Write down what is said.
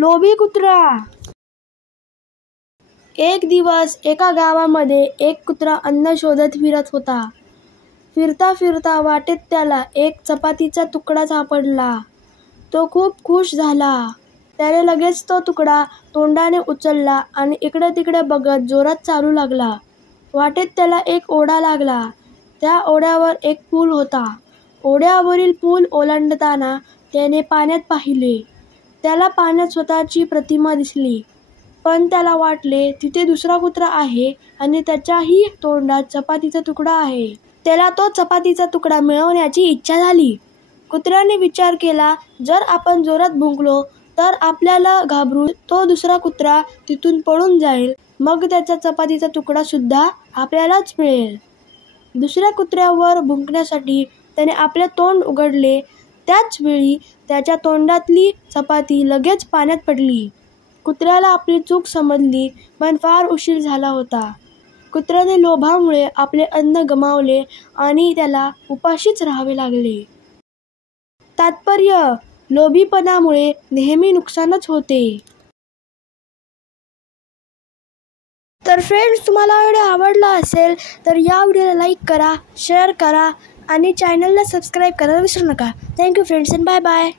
लोभी कुत्रा. एक दिवस एका गावामध्ये एक कुत्रा अन्न शोधत फिरत होता. फिरता फिरता वाटेत त्याला एक चपातीचा तुकडा सापडला. तो खूप खुश झाला. त्याने लगेच तो तुकडा तोंडाने उचलला आणि इकडे तिकडे बघत जोरात चालू लागला. वाटेत त्याला एक ओढा लागला. त्या ओढ्यावर एक पूल होता. ओढ्यावरील पूल ओलांडताना त्याने पाण्यात पाहिले. त्याला पाण्यात स्वतःची प्रतिमा दिसली. पण त्याला वाटले तिथे दुसरा कुत्रा आहे आणि त्याच्याही तोंडात चपातीचा तुकडा आहे. त्याला तो चपातीचा तुकडा मिळवण्याची इच्छा झाली. कुत्र्याने विचार केला, जर आपण जोरात भुंकलो तर आपल्याला घाबरून तो दुसरा कुत्रा तिथून पळून जाईल. मग त्याचा चपातीचा तुकडा सुद्धा आपल्यालाच मिळेल. दुसऱ्या कुत्र्यावर भुंकण्यासाठी त्याने आपले तोंड उघडले. त्याच वेळी त्याच्या तोंडातली चपाती लगेच पाण्यात पडली. कुत्र्याला आपली चूक समजली, पण फार उशीर झाला होता. कुत्र्याने लोभामुळे आपले अन्न गमावले आणि त्याला उपाशीच राहावे लागले. तात्पर्य: लोभीपणामुळे नेहमी नुकसानच होते. तर फ्रेंड्स, तुम्हाला व्हिडिओ आवडला असेल तर या व्हिडिओला लाईक करा, शेअर करा आणि चॅनलला सबस्क्राईब करायला विसरू नका. Thank you friends and bye bye.